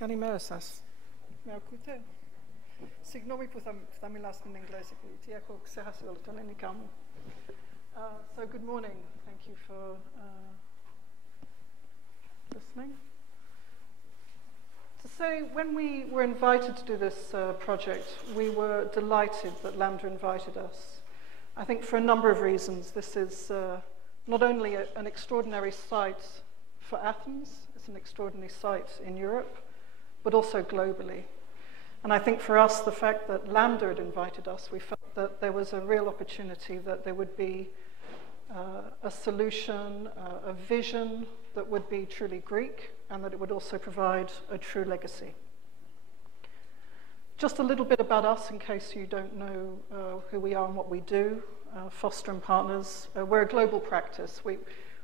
Καλημέρα σας. Με ακούτε? Συγγνώμη που θα μιλάω στην εγγλέζικη, γιατί έχω ξεχάσει όλα τα ελληνικά μου. So good morning. Thank you for listening. To say, when we were invited to do this project, we were delighted that Lamda invited us. I think for a number of reasons. This is not only an extraordinary site for Athens, it's an extraordinary site in Europe, but also globally. And I think for us, the fact that Lamda had invited us, we felt that there was a real opportunity that there would be a solution, a vision that would be truly Greek, and that it would also provide a true legacy. Just a little bit about us, in case you don't know who we are and what we do, Foster & Partners. We're a global practice.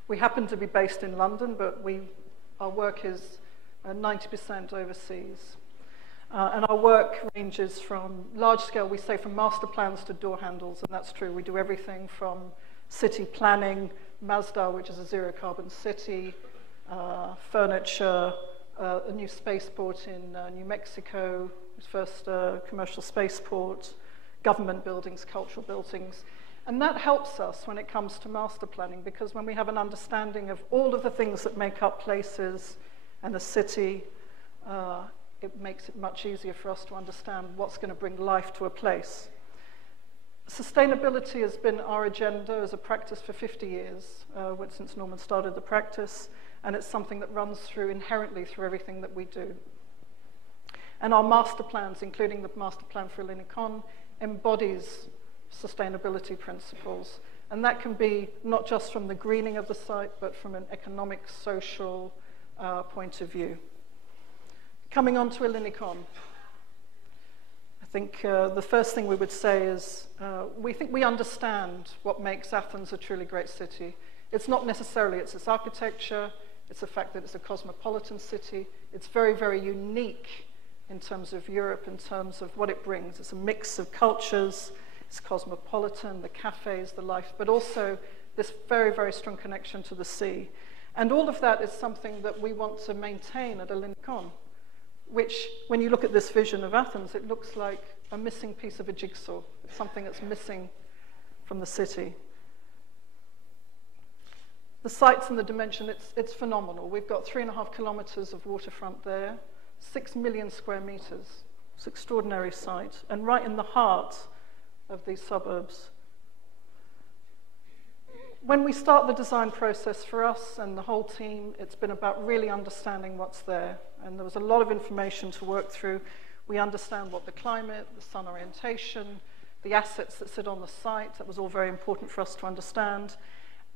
We happen to be based in London, but our work is 90% overseas. And our work ranges from large scale, we say from master plans to door handles, and that's true. We do everything from city planning, Mazda, which is a zero carbon city, furniture, a new spaceport in New Mexico, first commercial spaceport, government buildings, cultural buildings. And that helps us when it comes to master planning, because when we have an understanding of all of the things that make up places and a city, it makes it much easier for us to understand what's going to bring life to a place. Sustainability has been our agenda as a practice for 50 years, since Norman started the practice, and it's something that runs through inherently through everything that we do. And our master plans, including the master plan for Ellinikon, embodies sustainability principles. And that can be not just from the greening of the site, but from an economic, social point of view. Coming on to Ellinikon, I think the first thing we would say is we think we understand what makes Athens a truly great city. It's not necessarily its architecture, it's the fact that it's a cosmopolitan city. It's very, very unique in terms of Europe, in terms of what it brings. It's a mix of cultures, it's cosmopolitan, the cafes, the life, but also this very, very strong connection to the sea. And all of that is something that we want to maintain at Ellinikon, which, when you look at this vision of Athens, it looks like a missing piece of a jigsaw. It's something that's missing from the city. The sites and the dimension, it's phenomenal. We've got 3.5 kilometers of waterfront there, 6 million square meters. It's an extraordinary site, and right in the heart of these suburbs. When we start the design process for us and the whole team, it's been about really understanding what's there. And there was a lot of information to work through. We understand what the climate, the sun orientation, the assets that sit on the site. That was all very important for us to understand.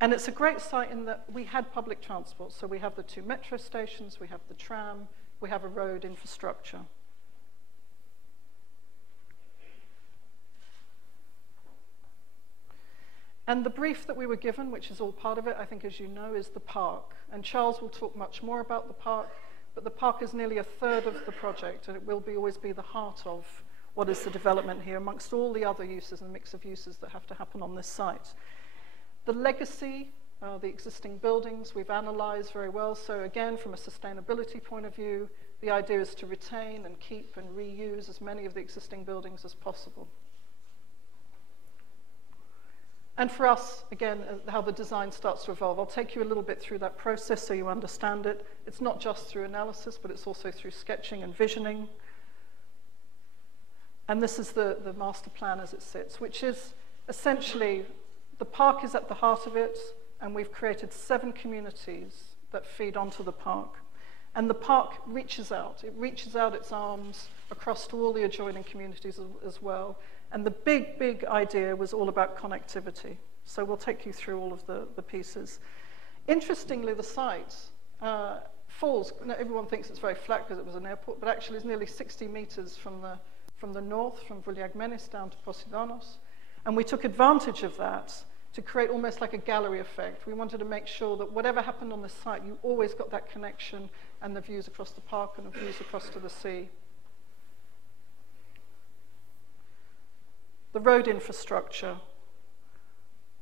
And it's a great site in that we had public transport. So we have the 2 metro stations, we have the tram, we have a road infrastructure. And the brief that we were given, which is all part of it, I think, as you know, is the park. And Charles will talk much more about the park, but the park is nearly a third of the project, and it will always be the heart of what is the development here, amongst all the other uses and mix of uses that have to happen on this site. The legacy, the existing buildings, we've analysed very well. So again, from a sustainability point of view, the idea is to retain and keep and reuse as many of the existing buildings as possible. And for us, again, how the design starts to evolve. I'll take you a little bit through that process so you understand it. It's not just through analysis, but it's also through sketching and visioning. And this is the master plan as it sits, which is essentially, the park is at the heart of it, and we've created 7 communities that feed onto the park. And the park reaches out. It reaches out its arms across to all the adjoining communities as well. And the big, big idea was all about connectivity. So we'll take you through all of the pieces. Interestingly, the site falls. Everyone thinks it's very flat because it was an airport, but actually it's nearly 60 meters from the north, from Vouliagmenis down to Posidanos. And we took advantage of that to create almost like a gallery effect. We wanted to make sure that whatever happened on this site, you always got that connection and the views across the park and the views across to the sea. The road infrastructure.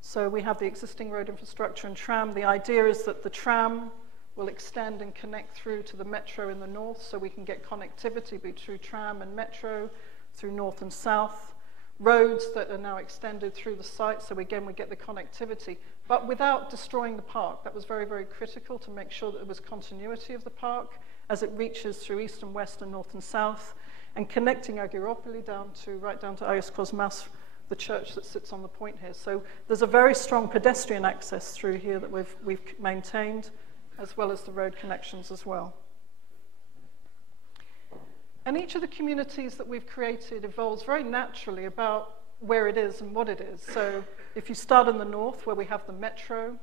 So we have the existing road infrastructure and tram. The idea is that the tram will extend and connect through to the metro in the north, so we can get connectivity through tram and metro, through north and south. Roads that are now extended through the site, so again we get the connectivity, but without destroying the park. That was very, very critical to make sure that there was continuity of the park as it reaches through east and west and north and south, and connecting Agiropoli right down to Agios Kosmas, the church that sits on the point here. So there's a very strong pedestrian access through here that we've maintained, as well as the road connections as well. And each of the communities that we've created evolves very naturally about where it is and what it is. So if you start in the north, where we have the metro,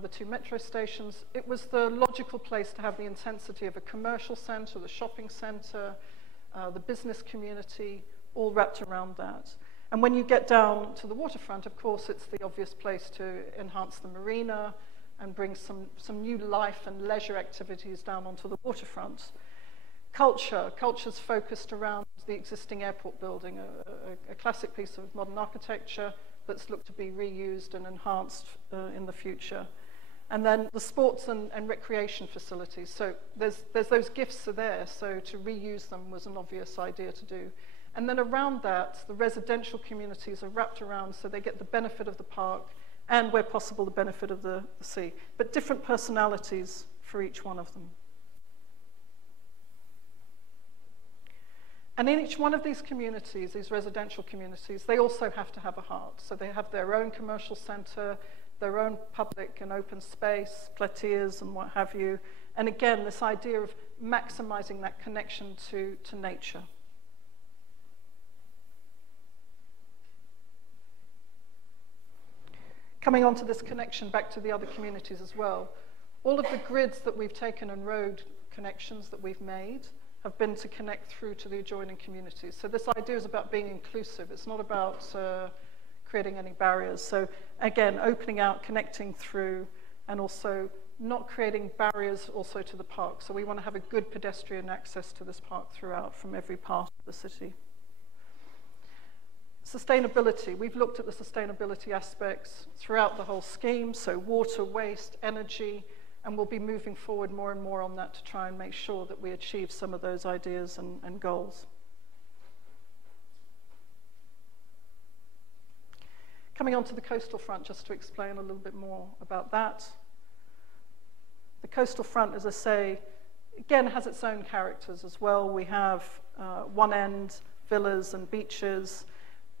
the 2 metro stations, it was the logical place to have the intensity of a commercial center, the shopping center, the business community, all wrapped around that. And when you get down to the waterfront, of course, it's the obvious place to enhance the marina and bring some new life and leisure activities down onto the waterfront. Culture's focused around the existing airport building, a classic piece of modern architecture that's looked to be reused and enhanced in the future. And then the sports and recreation facilities. So there's those gifts are there, so to reuse them was an obvious idea to do. And then around that, the residential communities are wrapped around so they get the benefit of the park and, where possible, the benefit of the sea. But different personalities for each one of them. And in each one of these communities, these residential communities, they also have to have a heart. So they have their own commercial center, their own public and open space, plateas and what have you. And again, this idea of maximizing that connection to nature. Coming on to this connection back to the other communities as well, all of the grids that we've taken and road connections that we've made have been to connect through to the adjoining communities. So this idea is about being inclusive. It's not about creating any barriers. So again, opening out, connecting through, and also not creating barriers also to the park. So we want to have a good pedestrian access to this park throughout from every part of the city. Sustainability. We've looked at the sustainability aspects throughout the whole scheme. So water, waste, energy, and we'll be moving forward more and more on that to try and make sure that we achieve some of those ideas and goals. Coming on to the coastal front, just to explain a little bit more about that. The coastal front, as I say, again, has its own characters as well. We have one end, villas and beaches.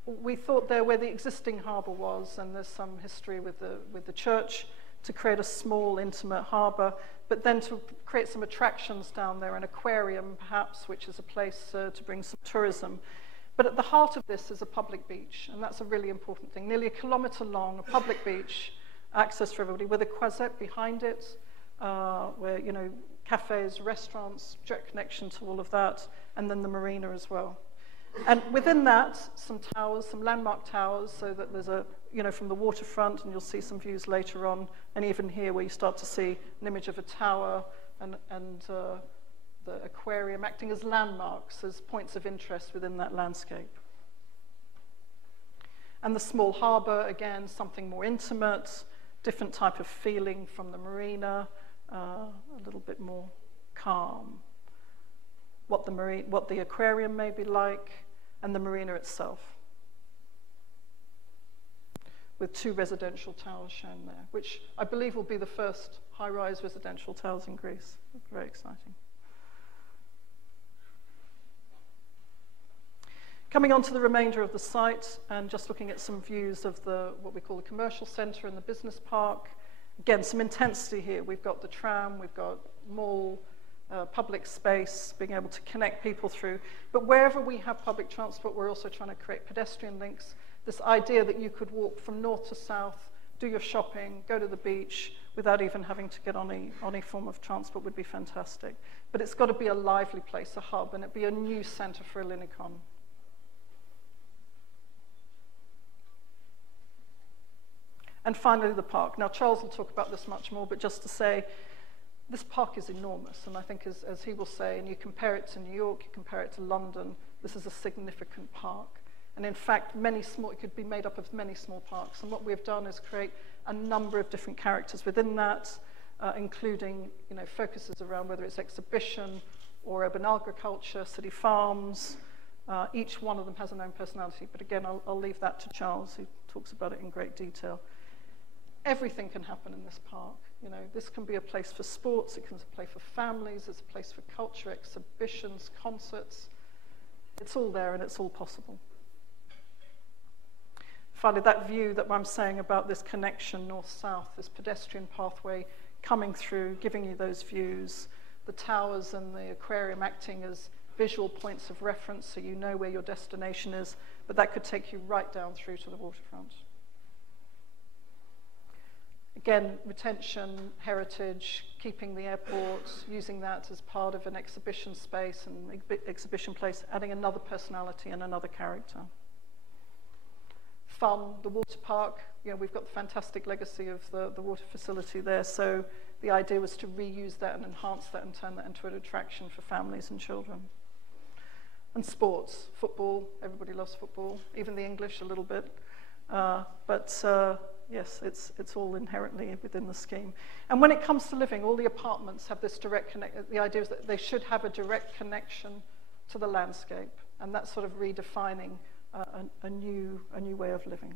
We thought there where the existing harbour was, and there's some history with the church, to create a small, intimate harbour, but then to create some attractions down there, an aquarium perhaps, which is a place to bring some tourism. But at the heart of this is a public beach, and that's a really important thing. Nearly a kilometre long, a public beach, access for everybody, with a croisette behind it, where, you know, cafes, restaurants, direct connection to all of that, and then the marina as well. And within that, some towers, some landmark towers, so that there's a, you know, from the waterfront, and you'll see some views later on, and even here where you start to see an image of a tower and the aquarium acting as landmarks, as points of interest within that landscape. And the small harbour, again, something more intimate, different type of feeling from the marina, a little bit more calm. What the aquarium may be like, and the marina itself, with 2 residential towers shown there, which I believe will be the first high-rise residential towers in Greece. Very exciting. Coming on to the remainder of the site, and just looking at some views of what we call the commercial centre and the business park. Again, some intensity here. We've got the tram, we've got mall, public space, being able to connect people through. But wherever we have public transport, we're also trying to create pedestrian links. This idea that you could walk from north to south, do your shopping, go to the beach, without even having to get on any form of transport would be fantastic. But it's got to be a lively place, a hub, and it'd be a new centre for Ellinikon. And finally, the park. Now, Charles will talk about this much more, but just to say, this park is enormous, and I think as he will say, and you compare it to New York, you compare it to London, this is a significant park. And in fact, it could be made up of many small parks. And what we've done is create a number of different characters within that. including focuses around whether it's exhibition or urban agriculture, city farms. Each one of them has an own personality, but again, I'll leave that to Charles, who talks about it in great detail. Everything can happen in this park. This can be a place for sports, it can be a place for families, it's a place for culture, exhibitions, concerts. It's all there and it's all possible. Finally, that view that I'm saying about this connection north-south, this pedestrian pathway coming through, giving you those views, the towers and the aquarium acting as visual points of reference so you know where your destination is, but that could take you right down through to the waterfront. Again, retention, heritage, keeping the airport, using that as part of an exhibition space and exhibition place, adding another personality and another character. Fun, the water park, we've got the fantastic legacy of the water facility there, so the idea was to reuse that and enhance that and turn that into an attraction for families and children. And sports, football, everybody loves football, even the English a little bit, yes, it's all inherently within the scheme. And when it comes to living, all the apartments have this direct connection. The idea is that they should have a direct connection to the landscape, and that's sort of redefining a new way of living.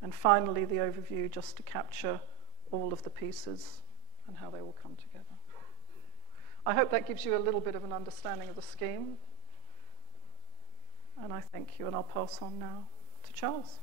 And finally, the overview, just to capture all of the pieces and how they all come together. I hope that gives you a little bit of an understanding of the scheme. And I thank you, and I'll pass on now to Charles.